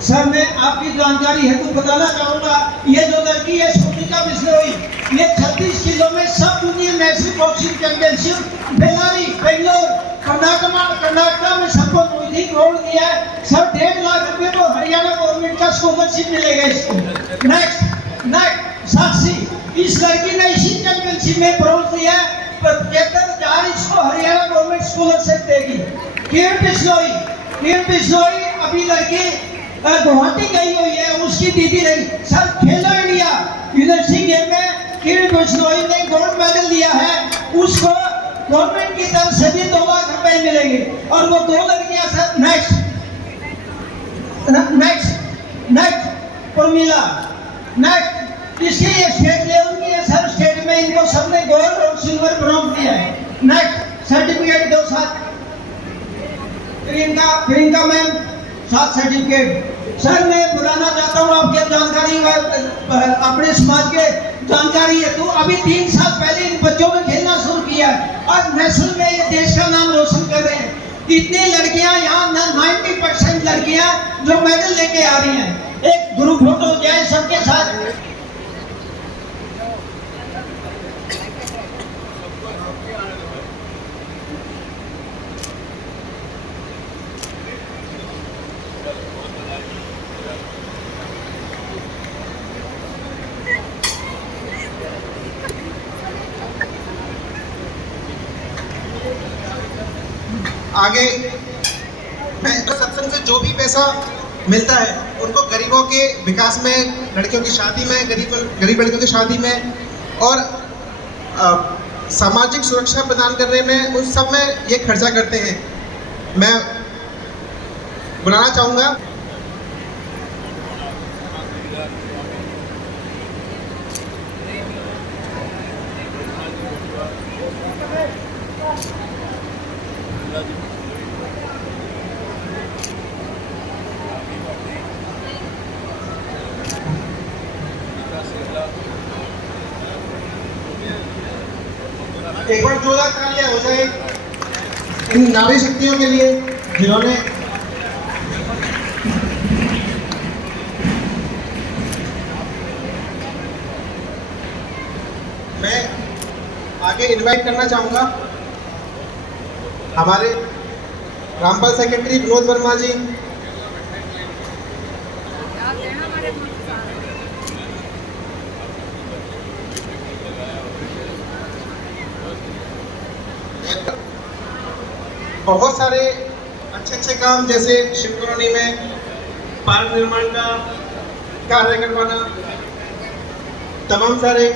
Sir मैं आपकी जानकारी हेतु बताना चाहूंगा, ये जो लड़की है सोनिका बिश्नोई, ये 36 किलो में सब junior national boxing championship Bangalore Karnataka में सबको गोल्ड दिया है सर। 1.5 लाख रुपए को हरियाणा गवर्नमेंट का स्कॉलरशिप मिलेगा इसको। नेक्स्ट साक्षी, इस लड़की ने इसी चैंपियनशिप में ब्रॉन्ज दिया है, 75,000 इसको हरियाणा गवर्नमेंट स्कॉलरशिप देगी। किरण बिश्नोई अभी लड़की गुवाहाटी गई हुई है, उसकी दीदी नहीं सर। खेलो इंडिया यूनिवर्सिटी गेम में किरण बिश्नोई ने गोल्ड मेडल लिया है, उसको गवर्नमेंट की तरफ से भी 2 लाख रुपए मिलेंगे और वो 2 लड़कियां सर। नेक्स्ट उर्मिला, नेक्स्ट इसकी स्टेट लेवल की है सर। स्टेट में इनको सबने गोल्ड और सिल्वर ब्रॉन्ज दिया है। नेक्स्ट सर्टिफिकेट दो साथ, प्रियंका मैम 7 सर्टिफिकेट। सर मैं बुलाना चाहता हूँ आपके जानकारी अपने समाज के जानकारी है तो अभी 3 साल पहले इन बच्चों ने खेलना शुरू किया है, आज नेशनल में ये देश का नाम रोशन कर रहे हैं। इतनी लड़कियां यहाँ 90% लड़कियां जो मेडल लेके आ रही हैं। एक ग्रुप फोटो जाए सबके साथ। आगे मैं तो सत्संग से जो भी पैसा मिलता है उनको गरीबों के विकास में, लड़कियों की शादी में, गरीब लड़कियों की शादी में और सामाजिक सुरक्षा प्रदान करने में, उन सब में ये खर्चा करते हैं। मैं बुलाना चाहूँगा एक बार जोरदार तालियां हो जाए इन नारी शक्तियों के लिए जिन्होंने मैं आगे इनवाइट करना चाहूंगा हमारे रामपाल सेक्रेटरी विनोद वर्मा जी, बहुत सारे अच्छे काम जैसे शिव कॉलोनी में पार्क निर्माण का कार्य करवाना, तमाम सारे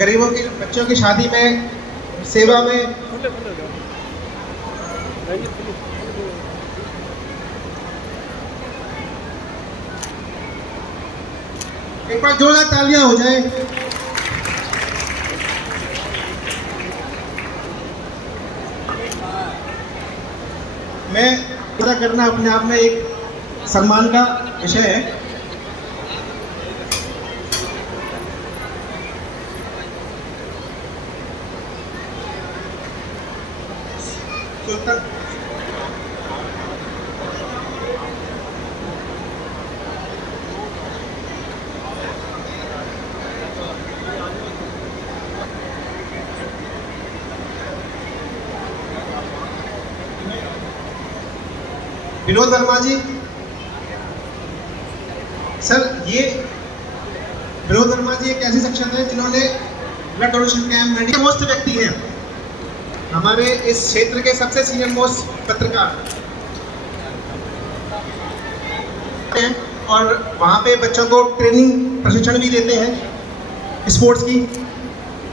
गरीबों की बच्चों की शादी में, सेवा में। एक बार जोरदार तालियां हो जाए। मैं पूरा करना अपने आप में एक सम्मान का विषय है। विनोद वर्मा जी सर, ये विनोद वर्मा जी एक ऐसी शख्सियत है जिन्होंने ब्लड डोनेशन कैंप में मोस्ट व्यक्ति हैं, हमारे इस क्षेत्र के सबसे सीनियर मोस्ट पत्रकार हैं और वहाँ पे बच्चों को ट्रेनिंग प्रशिक्षण भी देते हैं स्पोर्ट्स की।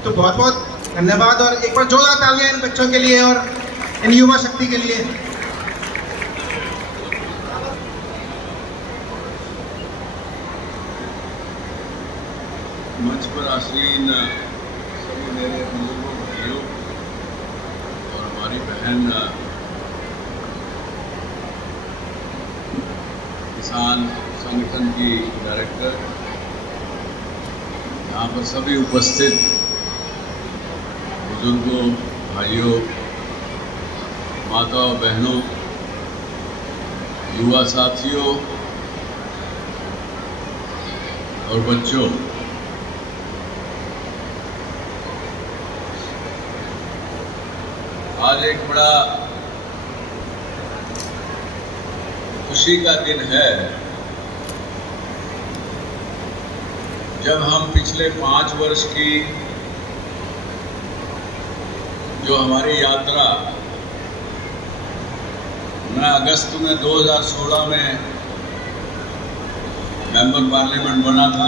तो बहुत बहुत धन्यवाद और एक बार जोरदार तालियां इन बच्चों के लिए और इन युवा शक्ति के लिए। मंच पर आसीन सभी मेरे बुजुर्गों, भाइयों और हमारी बहन किसान संगठन की डायरेक्टर, यहाँ पर सभी उपस्थित बुजुर्गों, भाइयों, माताओं, बहनों, युवा साथियों और बच्चों, आज एक बड़ा खुशी का दिन है जब हम पिछले 5 वर्ष की जो हमारी यात्रा, मैं अगस्त में 2016 में मेंबर पार्लियामेंट बना था।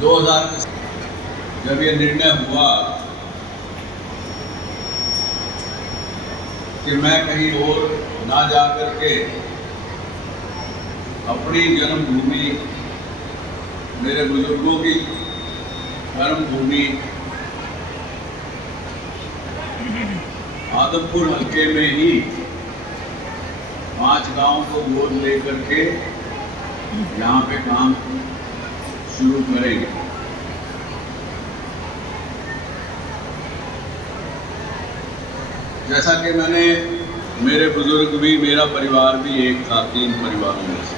2000 जब ये निर्णय हुआ कि मैं कहीं और ना जा करके अपनी जन्मभूमि, मेरे बुजुर्गों की जन्मभूमि आदमपुर हल्के में ही 5 गांव को गोद लेकर के यहाँ पे काम शुरू करेंगे। जैसा कि मेरे बुजुर्ग भी, मेरा परिवार भी एक था 3 परिवारों में से।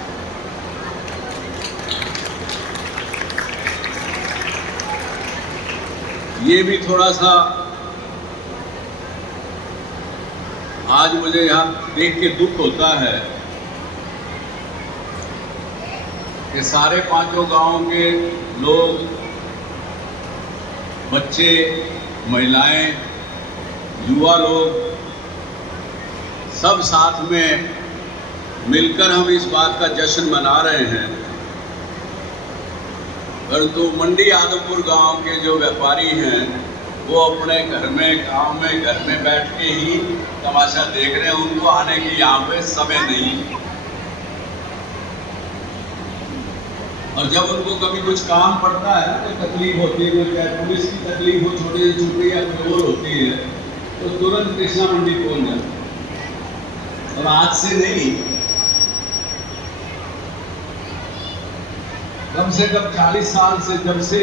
ये भी थोड़ा सा आज मुझे यहाँ देख के दुख होता है कि सारे 5 गांवों के लोग, बच्चे, महिलाएं, युवा लोग सब साथ में मिलकर हम इस बात का जश्न मना रहे हैं, परंतु मंडी आदमपुर गांव के जो व्यापारी हैं वो अपने घर में, गांव में, घर में बैठ के ही तमाशा देख रहे हैं। उनको आने की यहाँ पे समय नहीं, और जब उनको कभी कुछ काम पड़ता है तो तकलीफ होती है, चाहे पुलिस की तकलीफ हो, छोटी से छोटी या कोई और होती है, तो तुरंत कृष्णा मंडी पहुंच जाते। और आज से नहीं, कम से कम 40 साल से, जब से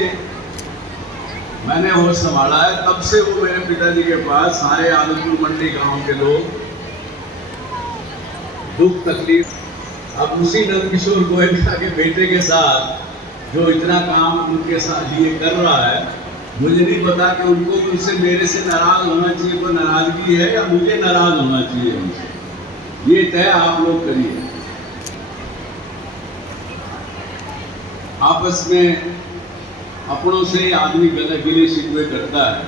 मैंने होश संभाला है, तब से वो मेरे पिताजी के पास सारे आदमपुर मंडी गांव के लोग दुख तकलीफ, अब उसी नंदकिशोर गोयनका के बेटे के साथ जो इतना काम उनके साथ लिए कर रहा है, मुझे नहीं पता कि उनको उनसे, मेरे से नाराज होना चाहिए, वो नाराजगी है, या मुझे नाराज होना चाहिए उनसे, ये तय आप लोग करिए। आपस में अपनों से आदमी गलत गिले शिकवे करता है,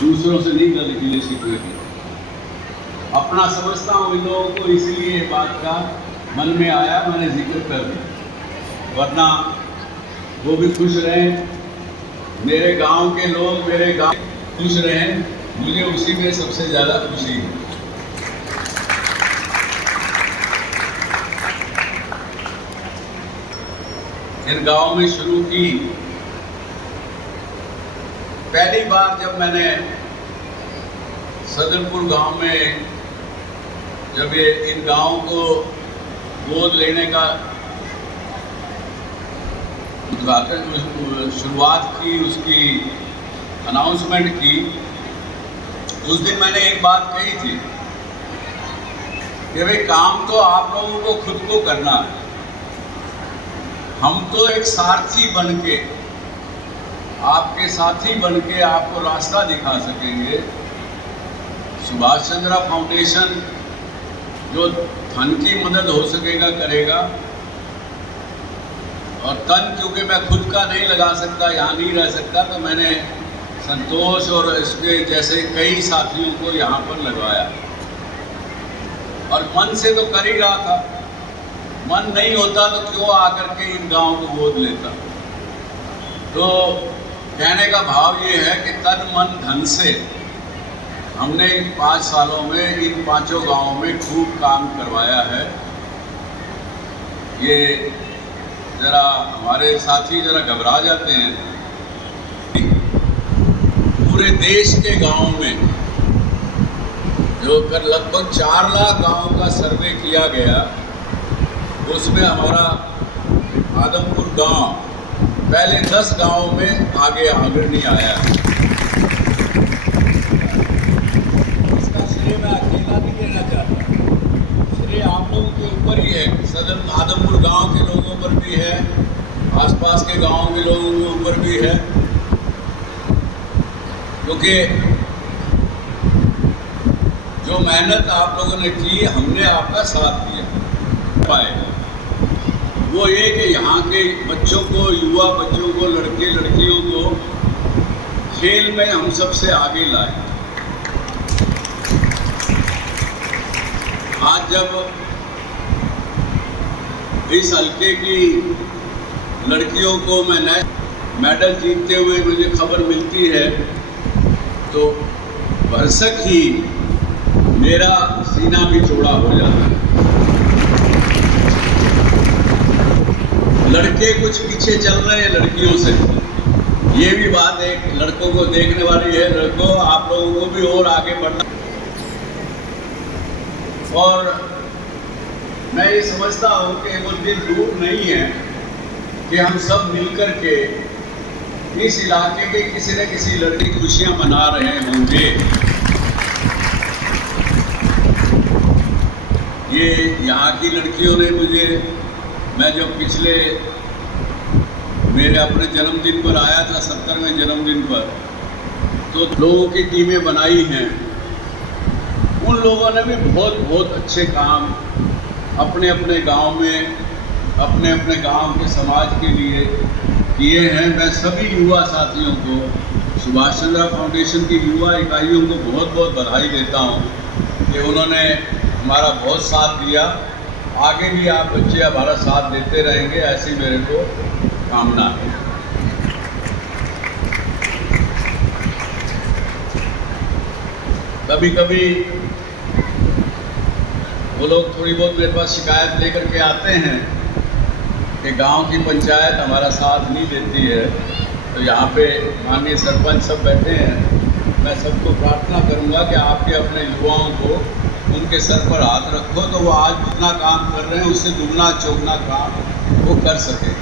दूसरों से नहीं गलत गिले शिकवे करता। अपना समझता हूँ इन लोगों को, इसलिए ये बात का मन में आया, मैंने जिक्र कर दिया, वरना वो भी खुश रहें, मेरे गांव के लोग, मेरे गांव खुश रहें, मुझे उसी में सबसे ज़्यादा खुशी है। इन गांव में शुरू की पहली बार जब मैंने सदरपुर गांव में, जब ये इन गांव को गोद लेने का शुरुआत की, उसकी अनाउंसमेंट की, उस दिन मैंने एक बात कही थी कि भाई काम तो आप लोगों को खुद को करना है, हम तो एक सारथी बनके, आपके साथी बनके आपको रास्ता दिखा सकेंगे। सुभाष चंद्र फाउंडेशन जो धन की मदद हो सकेगा करेगा, और तन क्योंकि मैं खुद का नहीं लगा सकता, यहाँ नहीं रह सकता, तो मैंने संतोष और इसके जैसे कई साथियों को यहाँ पर लगवाया, और मन से तो कर ही रहा था। मन नहीं होता तो क्यों आकर के इन गाँव को गोद लेता। तो कहने का भाव ये है कि तन मन धन से हमने इन 5 सालों में इन 5 गाँवों में खूब काम करवाया है। ये जरा हमारे साथी जरा घबरा जाते हैं। पूरे देश के गाँव में जो कर लगभग 4 लाख गाँव का सर्वे किया गया, उसमें हमारा आदमपुर गांव पहले 10 गांव में आगे अग्रणी आया है। इसका श्रेय मैं अकेला नहीं लेना चाहता, श्रेय आप लोगों के ऊपर ही है। सदर आदमपुर गांव के लोगों पर भी है, आसपास के गांवों के लोगों के ऊपर भी है, क्योंकि जो मेहनत आप लोगों ने की, हमने आपका साथ दिया पाएगा। वो ये कि यहाँ के बच्चों को, युवा बच्चों को, लड़के लड़कियों को खेल में हम सबसे आगे लाए। आज जब इस हल्के की लड़कियों को मैं नए मेडल जीतते हुए मुझे खबर मिलती है, तो भरसक ही मेरा सीना भी चौड़ा हो जाता है। लड़के कुछ पीछे चल रहे हैं लड़कियों से, ये भी बात एक लड़कों को देखने वाली है। लड़कों, आप लोगों को भी और आगे बढ़ना। और मैं ये समझता हूँ कि वो दिन दूर नहीं है कि हम सब मिलकर के इस इलाके के किसी न किसी लड़की की खुशियाँ मना रहे होंगे। ये यहाँ की लड़कियों ने मुझे, मैं जब पिछले मेरे अपने जन्मदिन पर आया था, 70वें जन्मदिन पर, तो लोगों की टीमें बनाई हैं। उन लोगों ने भी बहुत बहुत अच्छे काम अपने अपने गांव में, अपने अपने गांव के समाज के लिए किए हैं। मैं सभी युवा साथियों को, सुभाष चंद्र फाउंडेशन की युवा इकाइयों को बहुत बहुत बधाई देता हूँ कि उन्होंने हमारा बहुत साथ दिया। आगे भी आप बच्चे हमारा साथ देते रहेंगे, ऐसी मेरे को कामना है। कभी कभी वो लोग थोड़ी बहुत मेरे पास शिकायत लेकर के आते हैं कि गांव की पंचायत हमारा साथ नहीं देती है। तो यहाँ पे माननीय सरपंच सब बैठे हैं, मैं सबको प्रार्थना करूँगा कि आपके अपने युवाओं को उनके सर पर हाथ रखो, तो वो आज जितना काम कर रहे हैं उससे दुगना चौगुना काम वो कर सके।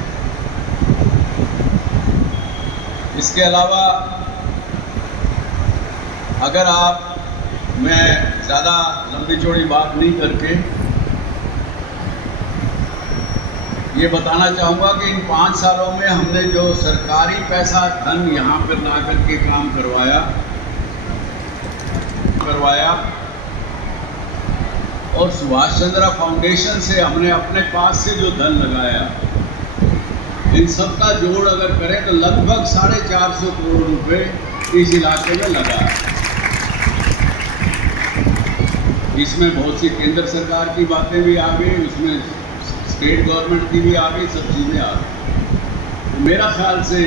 इसके अलावा अगर आप, मैं ज़्यादा लंबी चौड़ी बात नहीं करके ये बताना चाहूँगा कि इन 5 सालों में हमने जो सरकारी पैसा धन यहाँ पर ला करके काम करवाया और सुभाष चंद्र फाउंडेशन से हमने अपने पास से जो धन लगाया, इन सब का जोड़ अगर करें तो लगभग 450 करोड़ रुपए इस इलाके में लगा है। इसमें बहुत सी केंद्र सरकार की बातें भी आ गई, उसमें स्टेट गवर्नमेंट की भी आ गई, सब चीज़ें आ गई। तो मेरा ख्याल से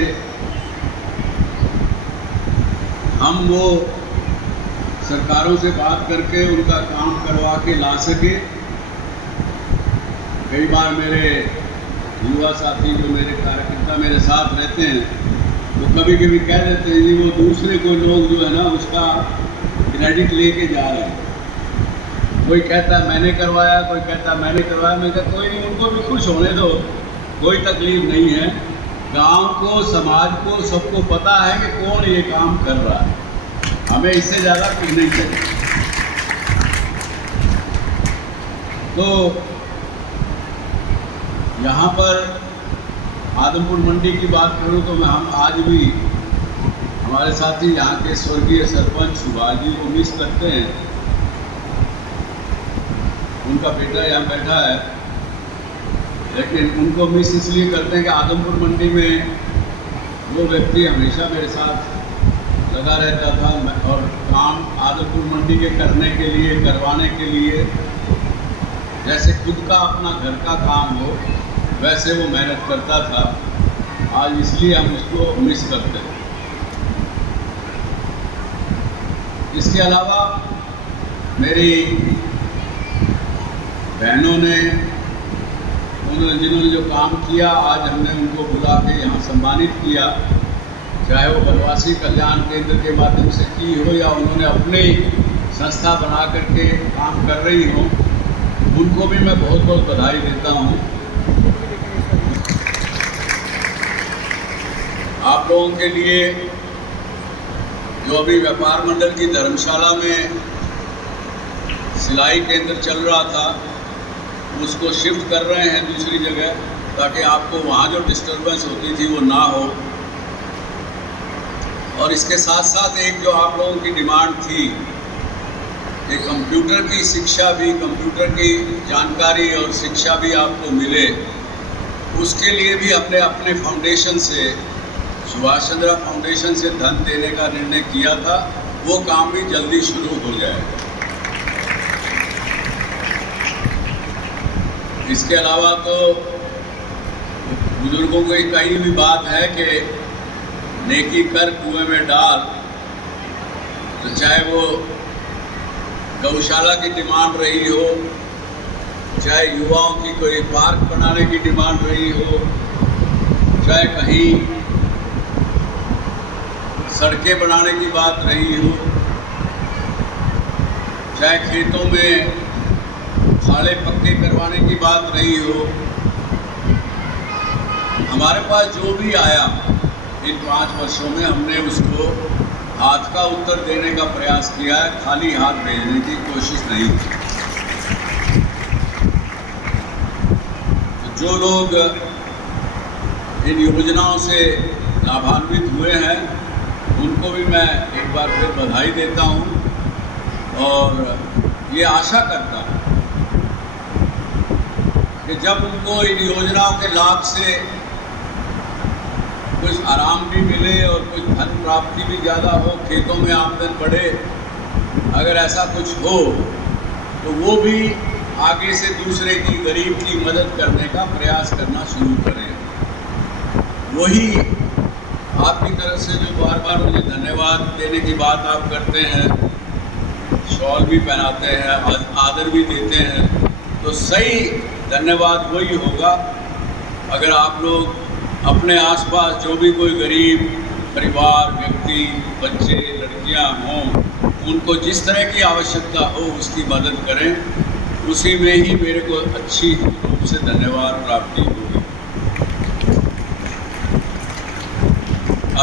हम वो सरकारों से बात करके उनका काम करवा के ला सके। कई बार मेरे युवा साथी जो मेरे कार्यकर्ता मेरे साथ रहते हैं, वो कभी कभी कह देते हैं जी वो दूसरे को लोग जो है ना उसका क्रेडिट लेके जा रहे हैं। कोई कहता है मैंने करवाया, कोई कहता है मैंने करवाया। मैं कहता कोई नहीं, उनको भी खुश होने दो, कोई तकलीफ नहीं है। गांव को, समाज को, सबको पता है कि कौन ये काम कर रहा है। हमें इससे ज़्यादा कुछ नहीं चाहिए। तो यहाँ पर आदमपुर मंडी की बात करूँ तो हम आज भी हमारे साथी यहाँ के स्वर्गीय सरपंच सुभाष जी को मिस करते हैं। उनका बेटा यहाँ बैठा है, लेकिन उनको मिस इसलिए करते हैं कि आदमपुर मंडी में वो व्यक्ति हमेशा मेरे साथ लगा रहता था और काम आदमपुर मंडी के करने के लिए, करवाने के लिए, जैसे खुद का अपना घर का काम हो वैसे वो मेहनत करता था। आज इसलिए हम उसको मिस करते हैं। इसके अलावा मेरी बहनों ने, उन्होंने जिन्होंने जो काम किया, आज हमने उनको बुला के यहाँ सम्मानित किया, चाहे वो वनवासी कल्याण केंद्र के माध्यम से की हो या उन्होंने अपनी संस्था बना करके काम कर रही हो, उनको भी मैं बहुत बहुत बधाई देता हूँ। आप लोगों के लिए जो अभी व्यापार मंडल की धर्मशाला में सिलाई केंद्र चल रहा था, उसको शिफ्ट कर रहे हैं दूसरी जगह, ताकि आपको वहाँ जो डिस्टर्बेंस होती थी वो ना हो। और इसके साथ साथ एक जो आप लोगों की डिमांड थी कि कंप्यूटर की शिक्षा भी, कंप्यूटर की जानकारी और शिक्षा भी आपको मिले, उसके लिए भी हमने अपने फाउंडेशन से, सुभाष चंद्रा फाउंडेशन से धन देने का निर्णय किया था। वो काम भी जल्दी शुरू हो जाएगा। इसके अलावा तो बुजुर्गों की कही भी बात है कि नेकी कर कुएं में डाल, तो चाहे वो गौशाला की डिमांड रही हो, चाहे युवाओं की कोई पार्क बनाने की डिमांड रही हो, चाहे कहीं सड़कें बनाने की बात रही हो, चाहे खेतों में खाड़े पक्के करवाने की बात रही हो, हमारे पास जो भी आया इन 5 वर्षों में हमने उसको हाथ का उत्तर देने का प्रयास किया है, खाली हाथ भेजने की कोशिश नहीं की। तो जो लोग इन योजनाओं से लाभान्वित हुए हैं, उनको भी मैं एक बार फिर बधाई देता हूँ और ये आशा करता हूँ कि जब उनको इन योजनाओं के लाभ से कुछ आराम भी मिले और कुछ धन प्राप्ति भी ज़्यादा हो, खेतों में आमदन बढ़े, अगर ऐसा कुछ हो तो वो भी आगे से दूसरे की, गरीब की मदद करने का प्रयास करना शुरू करें। वही आपकी तरफ से जो बार बार मुझे धन्यवाद देने की बात आप करते हैं, शॉल भी पहनाते हैं, आदर भी देते हैं, तो सही धन्यवाद वही होगा अगर आप लोग अपने आसपास जो भी कोई गरीब परिवार, व्यक्ति, बच्चे, लड़कियां हों, उनको जिस तरह की आवश्यकता हो उसकी मदद करें। उसी में ही मेरे को अच्छी रूप से धन्यवाद प्राप्ति होगी।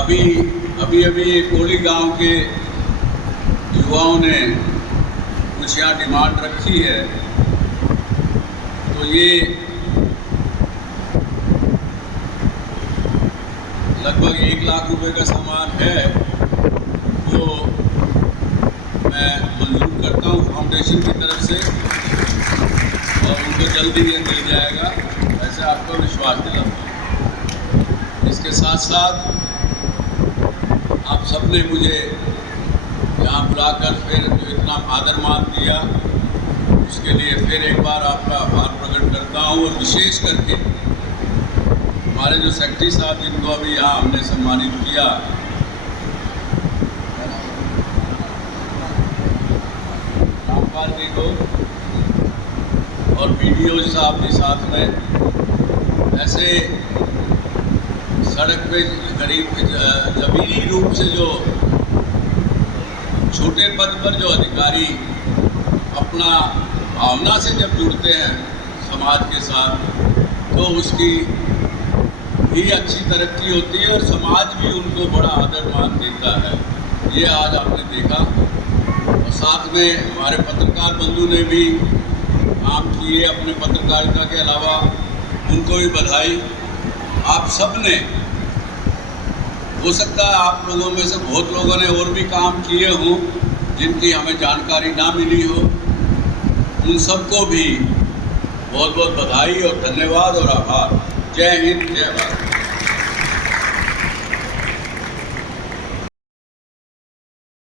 अभी कोली गांव के युवाओं ने कुछ यहाँ डिमांड रखी है, तो ये लगभग 1 लाख रुपए का सामान है, वो मैं मंजूर करता हूँ फाउंडेशन की तरफ से और उनको जल्दी ये मिल जाएगा, ऐसे आपको विश्वास दिलाता हूँ। इसके साथ साथ आप सबने मुझे यहाँ बुलाकर फिर जो इतना आदर मान दिया, उसके लिए फिर एक बार आपका आभार प्रकट करता हूँ। और विशेष करके हमारे जो सेक्रेटरी साहब, जिनको अभी यहाँ हमने सम्मानित किया, रामपाल जी को, और BDO साहब के साथ में, ऐसे सड़क पे गरीब जमीनी रूप से जो छोटे पद पर जो अधिकारी अपना भावना से जब जुड़ते हैं समाज के साथ, तो उसकी ही अच्छी तरक्की होती है और समाज भी उनको बड़ा आदर मान देता है। ये आज आपने देखा। और साथ में हमारे पत्रकार बंधु ने भी काम किए अपने पत्रकारिता के अलावा, उनको भी बधाई। आप सब ने, हो सकता है आप लोगों में से बहुत लोगों ने और भी काम किए हों जिनकी हमें जानकारी ना मिली हो, उन सबको भी बहुत बहुत बधाई और धन्यवाद और आभार। जय हिंद, जय भारत।